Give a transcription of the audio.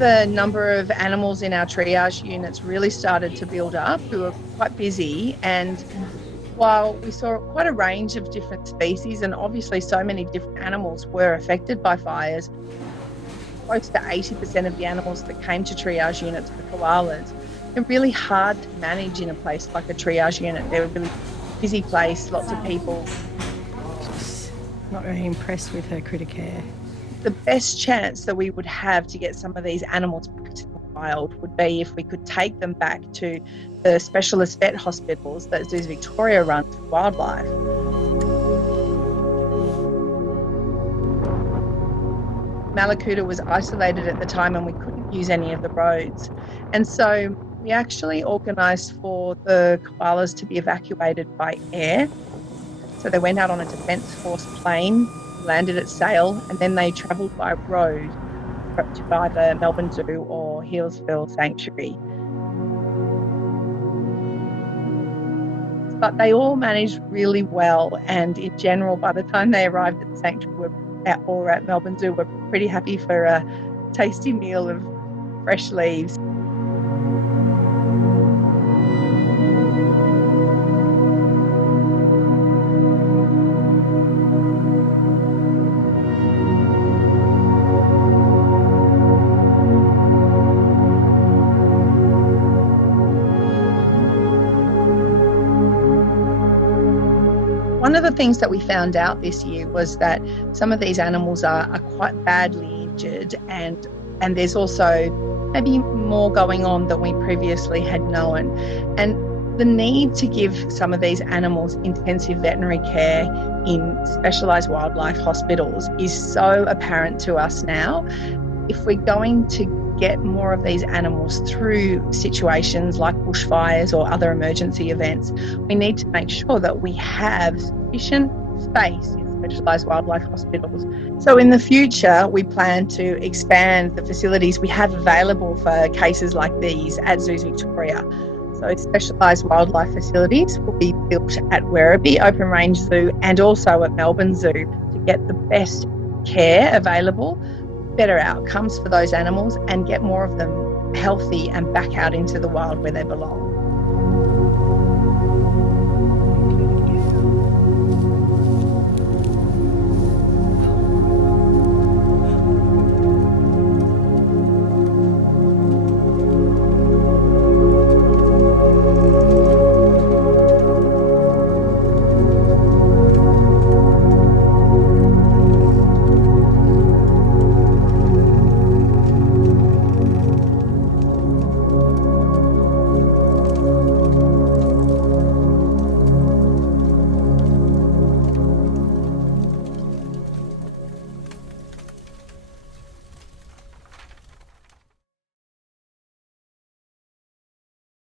the number of animals in our triage units really started to build up. We were quite busy, and while we saw quite a range of different species, and obviously so many different animals were affected by fires, close to 80% of the animals that came to triage units for koalas, they're really hard to manage in a place like a triage unit. They're a really busy place, lots of people. She's not very impressed with her critter care. The best chance that we would have to get some of these animals back to the wild would be if we could take them back to the specialist vet hospitals that Zoos Victoria runs for wildlife. Malakuta was isolated at the time and we couldn't use any of the roads. And so we actually organised for the koalas to be evacuated by air. So they went out on a Defence Force plane, landed at Sale, and then they travelled by road to either Melbourne Zoo or Healesville Sanctuary. But they all managed really well, and in general, by the time they arrived at the sanctuary or at Melbourne Zoo, we're pretty happy for a tasty meal of fresh leaves. One of the things that we found out this year was that some of these animals are quite badly injured, and there's also maybe more going on than we previously had known. And the need to give some of these animals intensive veterinary care in specialised wildlife hospitals is so apparent to us now. If we're going to get more of these animals through situations like bushfires or other emergency events, we need to make sure that we have sufficient space in specialised wildlife hospitals. So in the future, we plan to expand the facilities we have available for cases like these at Zoos Victoria. So specialised wildlife facilities will be built at Werribee Open Range Zoo and also at Melbourne Zoo to get the best care available, better outcomes for those animals, and get more of them healthy and back out into the wild where they belong.